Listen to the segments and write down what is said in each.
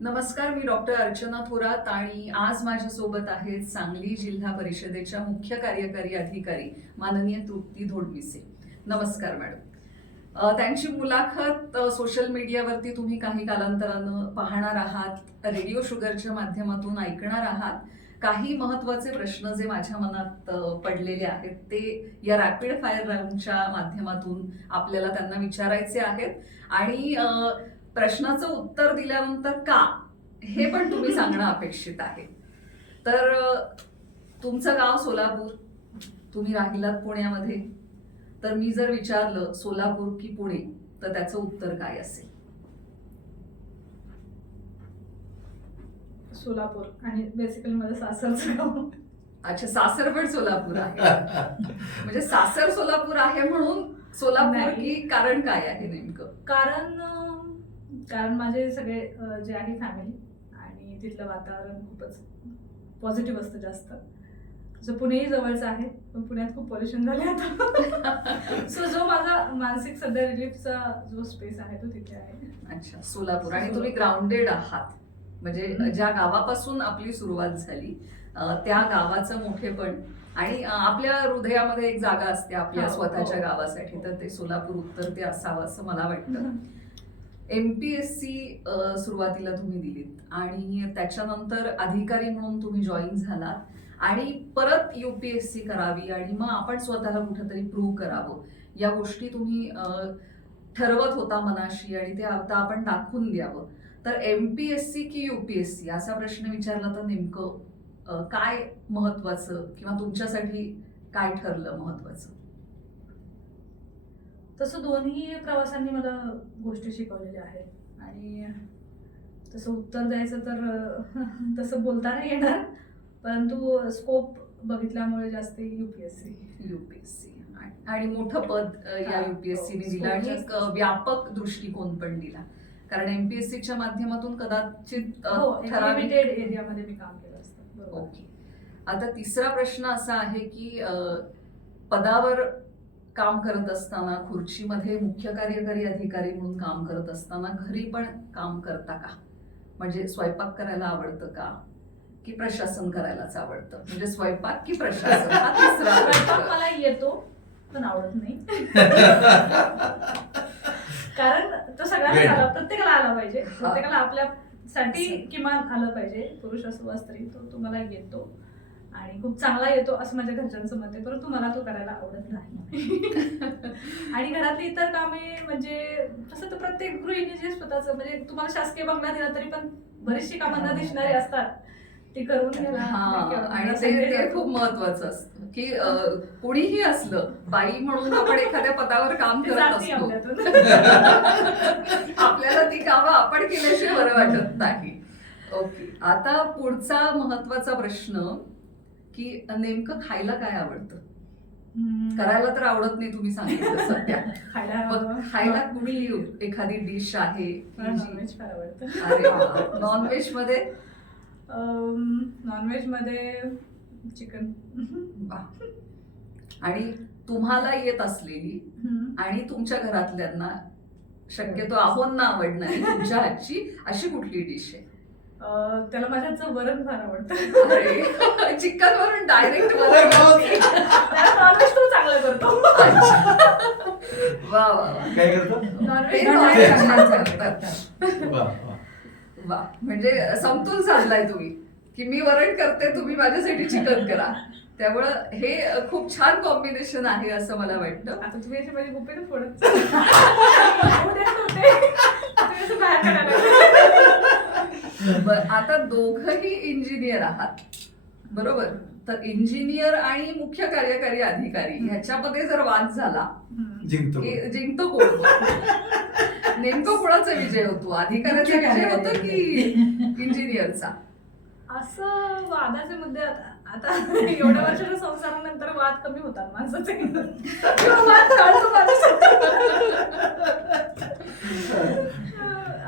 नमस्कार मी डॉक्टर अर्चना थोरात आणि आज माझ्यासोबत आहेत सांगली जिल्हा परिषदेच्या मुख्य कार्यकारी अधिकारी माननीय तृप्ती धोडमिसे नमस्कार मॅडम. त्यांची मुलाखत सोशल मीडियावरती तुम्ही काही कालांतरानं पाहणार आहात रेडिओ शुगरच्या माध्यमातून ऐकणार आहात. काही महत्त्वाचे प्रश्न जे माझ्या मनात पडलेले आहेत ते या रॅपिड फायर राऊंडच्या माध्यमातून आपल्याला त्यांना विचारायचे आहेत. आणि प्रश्नाचं उत्तर दिल्यानंतर का? हे पण तुम्ही सांगणं अपेक्षित आहे. तर तुमचं गाव सोलापूर तुम्ही राहिलात पुण्यामध्ये तर मी जर विचारलं सोलापूर की पुणे तर त्याचं उत्तर काय असेल? सोलापूर आणि बेसिकली माझं सासरचं गाव. अच्छा सासर पण सोलापूर आहे. म्हणजे सासर सोलापूर आहे म्हणून सोलापूर. की कारण काय आहे नेमकं? कारण कारण माझे सगळे जे आहे फॅमिली आणि तिथलं वातावरण खूपच पॉझिटिव्ह असतं जास्त. जसं पुणेही जवळचं आहे पण पुण्यात खूप पॉल्युशन झाले आता. सो जो माझा मानसिक सध्या रिलीफचा जो स्पेस आहे तो तिथे आहे. अच्छा सोलापूर. आणि तुम्ही ग्राउंडेड आहात. म्हणजे ज्या गावापासून आपली सुरुवात झाली त्या गावाचं मोठेपण आणि आपल्या हृदयामध्ये एक जागा असते आपल्या हो, स्वतःच्या हो. गावासाठी. तर ते सोलापूर उत्तर ते असावं असं मला वाटतं. एमपीएससी सुरुवातीला तुम्ही दिलीत. आणि त्याच्यानंतर अधिकारी म्हणून तुम्ही जॉईन झालात. आणि परत युपीएससी करावी आणि मग आपण स्वतःला कुठेतरी प्रूव्ह करावं. या गोष्टी तुम्ही ठरवत होता मनाशी आणि ते आता आपण दाखवून द्यावं. तर एमपीएससी की युपीएससी असा प्रश्न विचारला तर नेमकं काय महत्वाचं किंवा तुमच्यासाठी काय ठरलं महत्वाचं? तसं दोन्ही प्रवासांनी मला गोष्टी शिकवलेल्या आहेत. आणि तसं उत्तर द्यायचं तर तसं बोलता नाही येणार. परंतु स्कोप बघितल्यामुळे जास्त युपीएससी युपीएससी आणि मोठं पद अ, या हा, युपीएससीने हो, दिलं. आणि एक व्यापक दृष्टिकोन पण दिला. कारण एमपीएससीच्या माध्यमातून कदाचित हो ठराविक एरियामध्ये मी काम केलं असतं. ओके. आता तिसरा प्रश्न असा आहे की पदावर काम करत असताना खुर्चीमध्ये मुख्य कार्यकारी अधिकारी म्हणून काम करत असताना घरी पण काम करता का? म्हणजे स्वयंपाक करायला आवडतं का? की प्रशासन करायलाच आवडतं? म्हणजे स्वयंपाक की प्रशासन? हा तिसरा प्रश्न. मला येतो पण आवडत नाही. कारण तो सगळ्यांना. आला प्रत्येकाला आला पाहिजे. प्रत्येकाला आपल्यासाठी किमान आलं पाहिजे. पुरुष असो वा स्त्री तो तुम्हाला येतो. आणि खूप चांगला येतो असं माझ्या घरच्यांचं मत आहे परंतु मला तो करायला आवडत नाही. आणि घरातली इतर कामे म्हणजे तसं तर प्रत्येक गृहिणी जे स्वतःच म्हणजे तुम्हाला शासकीय बंगला दिला तरी पण बरीचशी कामं न दिसणारी असतात. ती करून. आणि ते. खूप महत्वाचं असतं की कुणीही असलं बाई म्हणून आपण एखाद्या पदावर काम करत असतो. आपल्याला ती कामं आपण केल्याशिवाय बरं वाटत नाही. ओके आता पुढचा महत्त्वाचा प्रश्न की नेमकं खायला काय आवडतं. करायला तर आवडत नाही तुम्ही सांगितलं सध्या. खायला कुठली एखादी डिश आहे नॉनव्हेजमध्ये? नॉनव्हेजमध्ये चिकन. आणि तुम्हाला येत असलेली आणि तुमच्या घरातल्यांना शक्यतो आहोंना आवडणारी तुमच्या हातची अशी कुठली डिश आहे? त्याला माझ्या हातचं वरण फार आवडतं. चिकन वरून. डायरेक्ट अरे वा. त्याला नॉनव्हेज तो चांगला करतो. वा काय करतो? नॉनव्हेज म्हणजे समतोल साधलाय तुम्ही. की मी वरण करते तुम्ही माझ्यासाठी चिकन करा. त्यामुळं हे खूप छान कॉम्बिनेशन आहे असं मला वाटतं. आता तुम्ही याची माझी गुप्पे फोडत उद्या होते. तुम्ही असं बाहेर काढायला. बर आता दोघही इंजिनियर आहात. बरोबर? तर इंजिनियर आणि मुख्य कार्यकारी अधिकारी ह्याच्यामध्ये जर वाद झाला. जिंकतो की जिंकतो कोण? नेमकं कोणाचा विजय होतो? अधिकाऱ्याचा विजय होतो की इंजिनियरचा असं वादाचे मुद्दे आता आता एवढ्या वर्षाच्या संसारानंतर वाद कमी होतात माणसाचे. वाद.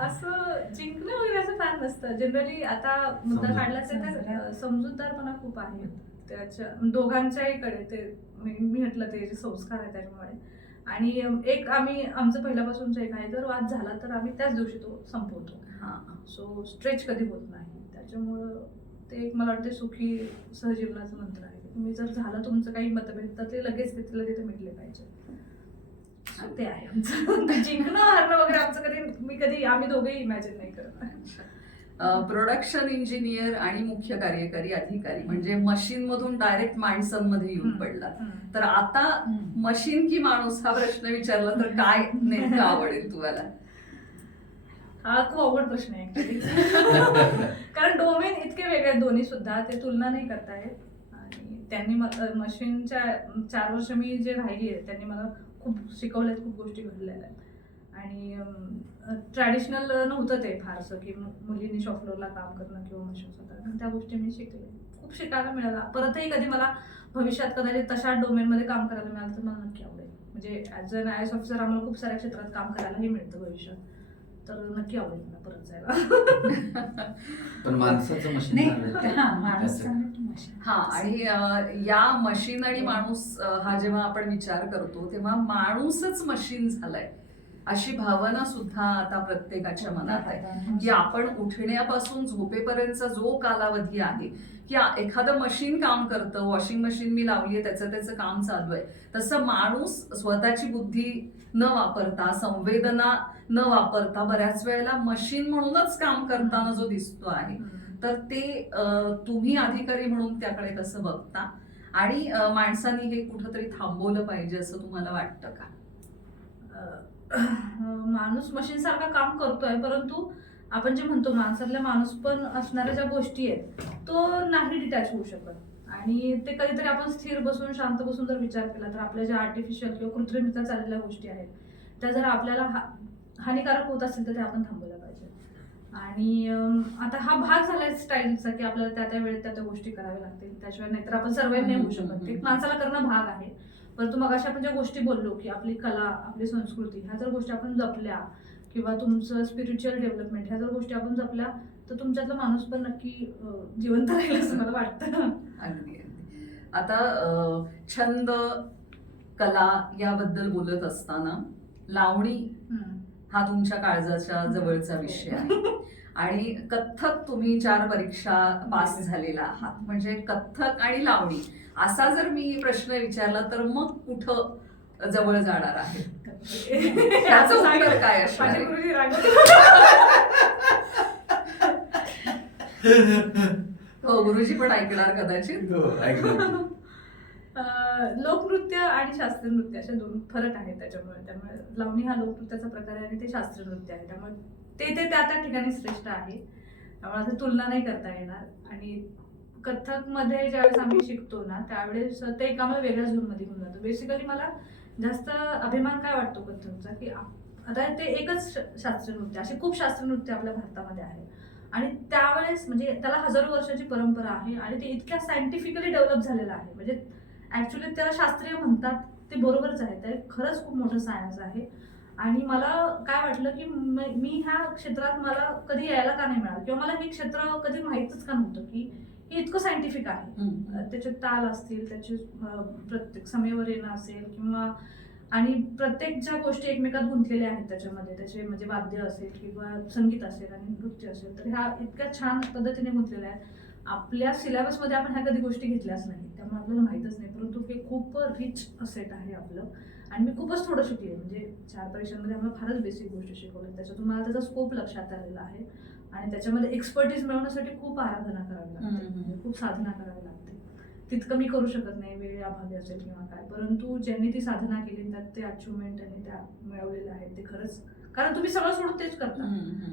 असं जिंकणं वगैरे असं फार नसतं. जनरली आता मुद्दा आहे तर समजूतदारपणा खूप आहे. त्याच्या दोघांच्याही कडे ते मी म्हटलं ते जे संस्कार आहे त्याच्यामुळे. आणि एक आम्ही आमचं पहिल्यापासूनचं एक आहे जर वाद झाला तर आम्ही त्याच दिवशी तो संपवतो. हा. सो स्ट्रेच कधी होत नाही. त्याच्यामुळं ते एक मला वाटते सुखी सहजीवनाचं मंत्र आहे. तुम्ही जर झालं तुमचं काही मतभेद तर ते लगेच तिथलं तिथे मिटले पाहिजे. ते आहे आमचं जिंकणं हारणं वगैरे आमचं कधी मी कधी आम्ही दोघेही इमॅजिन नाही करत प्रोडक्शन इंजिनियर आणि मुख्य कार्यकारी अधिकारी म्हणजे मशीन मधून डायरेक्ट माणसांमध्ये येऊन. पडला. तर आता मशीन की माणूस हा प्रश्न विचारला तर काय नेमकं आवडेल तुम्हाला हा खूप अवघड प्रश्न आहे. कारण डोमेन इतके वेगळे आहेत दोन्ही सुद्धा ते तुलना नाही करता येत आणि त्यांनी मशीनच्या चार वर्ष मी जे राहिली आहे त्यांनी मला खूप शिकवल्यात खूप गोष्टी घडलेल्या आहेत. आणि ट्रॅडिशनल नव्हतं ते फारसं की मुलींनी शॉपफ्लोअरला काम करणं किंवा मशीन स्वतः त्या गोष्टी मी शिकले. खूप शिकायला मिळाला. परतही कधी मला भविष्यात कदाचित तशा डोमेनमध्ये काम करायला मिळालं तर मला नक्की आवडेल. म्हणजे as an I S officer आम्हाला खूप साऱ्या क्षेत्रात काम करायलाही मिळतं भविष्यात. तर नक्की आवडेल मला परत जायला पण माणसाचं मशीन. नाही हा माणूस. हा आणि या मशीन आणि माणूस हा जेव्हा आपण विचार करतो तेव्हा माणूसच मशीन झालाय अशी भावना सुद्धा आता प्रत्येकाच्या मनात आहे. की आपण उठण्यापासून झोपेपर्यंतचा जो कालावधी आहे की एखादं मशीन काम करतं वॉशिंग मशीन मी लावलीये त्याचं त्याचं काम चालू आहे. तसं माणूस स्वतःची बुद्धी न वापरता संवेदना न वापरता बऱ्याच वेळेला मशीन म्हणूनच काम करताना जो दिसतो आहे तर ते तुम्ही अधिकारी म्हणून त्याकडे कसं बघता? आणि माणसांनी हे कुठंतरी थांबवलं पाहिजे असं तुम्हाला वाटतं का? माणूस मशीन सारखा काम करतोय परंतु आपण जे म्हणतो माणसातल्या माणूस पण असणाऱ्या ज्या गोष्टी आहेत तो नाही डिटॅच होऊ शकत. आणि ते कधीतरी आपण स्थिर बसून शांत बसून जर विचार केला तर आपल्या ज्या आर्टिफिशियल किंवा कृत्रिमरित्या चाललेल्या गोष्टी आहेत त्या जर आपल्याला हा हानिकारक होत असतील तर ते आपण थांबवल्या पाहिजे आणि आता हा भाग झालाय स्टाईलचा की आपल्याला त्या त्या वेळेत त्या त्या गोष्टी कराव्या लागतील. त्याशिवाय नाहीतर आपण सर्वाईव्ह नाही होऊ शकत. ते माणसाला करणं भाग आहे. परंतु मग अशा आपण ज्या गोष्टी बोललो की आपली कला आपली संस्कृती ह्या जर गोष्टी आपण जपल्या किंवा तुमचं स्पिरिच्युअल डेव्हलपमेंट ह्या जर गोष्टी आपण जपल्या तर तुमच्यातला माणूस पण नक्की जिवंत राहील असं मला वाटतं. अगदी आता छंद कला याबद्दल बोलत असताना लावणी हा तुमच्या काळजाच्या जवळचा विषय आहे. आणि कथ्थक तुम्ही चार परीक्षा पास झालेला आहात. म्हणजे कथ्थक आणि लावणी. असा जर मी प्रश्न विचारला तर मग कुठं जवळ जाणार आहे? त्याचं उत्तर काय असणार. हो गुरुजी पण ऐकणार कदाचित. हो, लोकनृत्य आणि शास्त्रीय नृत्य असे दोन फरक आहेत त्याच्यामुळे. त्यामुळे लावणी हा लोकनृत्याचा प्रकार आहे आणि ते शास्त्रीय नृत्य आहे. त्यामुळे ते ते त्या त्या ठिकाणी श्रेष्ठ आहे. त्यामुळे असं तुलना नाही करता येणार. आणि कथ्थकमध्ये ज्यावेळेस आम्ही शिकतो ना त्यावेळेस ते एका वेगळ्या वेगळ्या झोनमध्ये घेऊन जातो. बेसिकली मला जास्त अभिमान काय वाटतो कथ्थकचा की आता ते एकच शास्त्रीय नृत्य असे खूप शास्त्रीय नृत्य आपल्या भारतामध्ये आहे. आणि त्यावेळेस म्हणजे त्याला हजारो वर्षाची परंपरा आहे आणि ते इतक्या सायंटिफिकली डेव्हलप झालेलं आहे. म्हणजे ऍक्च्युली त्याला शास्त्रीय म्हणतात ते बरोबरच आहे. ते खरंच खूप मोठं सायन्स आहे. आणि मला काय वाटलं की मी ह्या क्षेत्रात मला कधी यायला का नाही मिळालं? किंवा मला हे क्षेत्र कधी माहीतच का नव्हतं की हे इतकं सायंटिफिक आहे. त्याचे ताल असतील त्याचे प्रत्येक समयवर येणं असेल किंवा आणि प्रत्येक ज्या गोष्टी एकमेकात गुंतलेल्या आहेत त्याच्यामध्ये त्याचे म्हणजे वाद्य असेल किंवा संगीत असेल आणि नृत्य असेल तर ह्या इतक्या छान पद्धतीने गुंतलेल्या आहेत. आपल्या सिलेबसमध्ये आपण ह्या कधी गोष्टी घेतल्याच नाही त्यामुळे आपल्याला माहीतच नाही परंतु हे खूप रिच असेट आहे आपलं. आणि मी खूपच थोडं शिकले म्हणजे चार परीक्षांमध्ये आम्हाला फारच बेसिक गोष्टी शिकवल्या त्याच्यातून मला त्याचा स्कोप लक्षात आलेला आहे. आणि त्याच्यामध्ये एक्सपर्टीज मिळवण्यासाठी खूप आराधना करावी लागते. म्हणजे खूप साधना करावी लागते. तितकं मी करू शकत नाही वेळ अभावी असेल किंवा काय. परंतु ज्यांनी ती साधना केली त्यात ते अचिव्हमेंट आणि त्या मिळवलेल्या आहेत ते खरंच कारण तुम्ही सगळं सोडून तेच करता.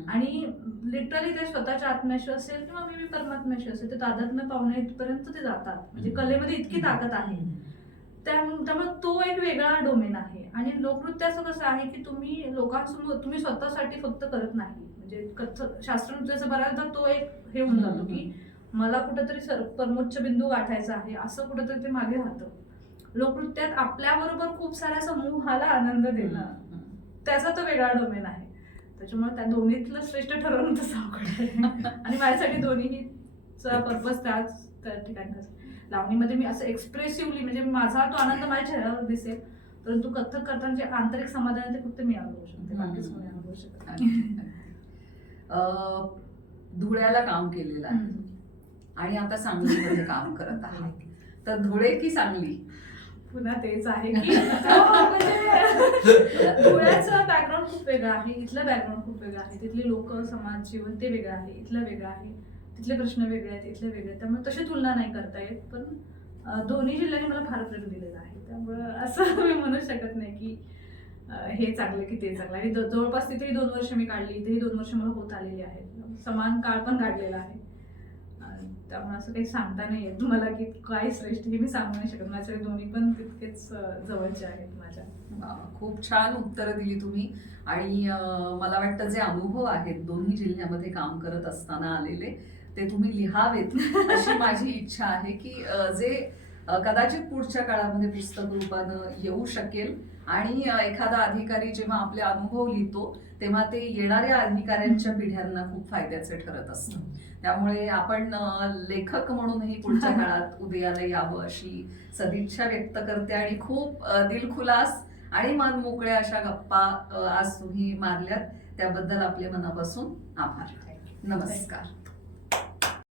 आणि लिटरली ते स्वतःच्या आत्म्याशी असेल किंवा मी परमात्म्याशी असेल ते तादात्म्य पावण्या इथपर्यंत ते जातात. म्हणजे कलेमध्ये इतकी ताकद आहे. त्याम- त्यामुळे तो एक वेगळा डोमेन आहे. आणि लोकनृत्याचं कसं आहे की तुम्ही लोकांसमोर तुम्ही स्वतःसाठी फक्त करत नाही. म्हणजे कथ शास्त्रनृत्याचा बऱ्याचदा तो एक हे होऊन जातो की मला कुठेतरी सर परमोच्च बिंदू गाठायचा आहे असं कुठेतरी ते मागे राहतं. लोकनृत्यात आपल्याबरोबर खूप साऱ्या समूहाला आनंद देणं. त्याचा तो वेगळा डोमेन आहे. त्याच्यामुळे त्या दोन्हीतलं श्रेष्ठ ठरवणं तसं अवघड आहे. आणि माझ्यासाठी दोन्हीचा पर्पज त्याच त्या ठिकाणी. लावणीमध्ये मी असं एक्सप्रेसिव्हली म्हणजे माझा तो आनंद माझ्या चेहऱ्यावर दिसेल परंतु कथ्थक करताना जे आंतरिक समाधान ते फक्त मी अनुभवू शकते. बाकीच कोणी अनुभवू शकत नाही. अगदी, अगदी. अं, धुळ्याला काम केलेलं आहे. आणि आता सांगलीमध्ये काम करत आहात तर धुळे की सांगली? पुन्हा तेच आहे की. तो धुळ्याचं बॅकग्राऊंड खूप वेगळं आहे इथलं बॅकग्राऊंड खूप वेगळं आहे. तिथले लोक समाज जीवन ते वेगळं आहे. इथलं वेगळं आहे. तिथले प्रश्न वेगळे आहेत इथले वेगळे आहेत. त्यामुळे तशी तुलना नाही करता येत पण दोन्ही जिल्ह्यांनी मला फार प्रेम दिलेलं आहे. त्यामुळं असं मी म्हणू शकत नाही की हे चांगलं की ते चांगलं. आणि जवळपास तिथेही दोन वर्ष मी काढली. इथेही दोन वर्ष मला होत आलेली आहेत समान काळ पण काढलेला आहे. त्यामुळे असं काही सांगता नाही येत मला की काय श्रेष्ठ हे मी सांगू नाही शकत. माझ्याकडे दोन्ही पण तितकेच जवळचे आहेत माझ्या. खूप छान उत्तरं दिली तुम्ही. आणि मला वाटतं जे अनुभव आहेत दोन्ही जिल्ह्यामध्ये काम करत असताना आलेले ते तुम्ही लिहावेत अशी माझी इच्छा आहे की जे कदाचित पुढच्या काळामध्ये पुस्तक रूपानं येऊ शकेल आणि एखादा अधिकारी जेव्हा आपले अनुभव लिहितो तेव्हा ते येणाऱ्या अधिकाऱ्यांच्या पिढ्यांना खूप फायद्याचे ठरत असतं. त्यामुळे आपण लेखक म्हणूनही पुढच्या काळात उदयाला यावं अशी सदिच्छा व्यक्त करते आणि खूप दिलखुलास आणि मन मोकळ्या अशा गप्पा आज तुम्ही मारल्यात. त्याबद्दल आपले मनापासून आभार. नमस्कार.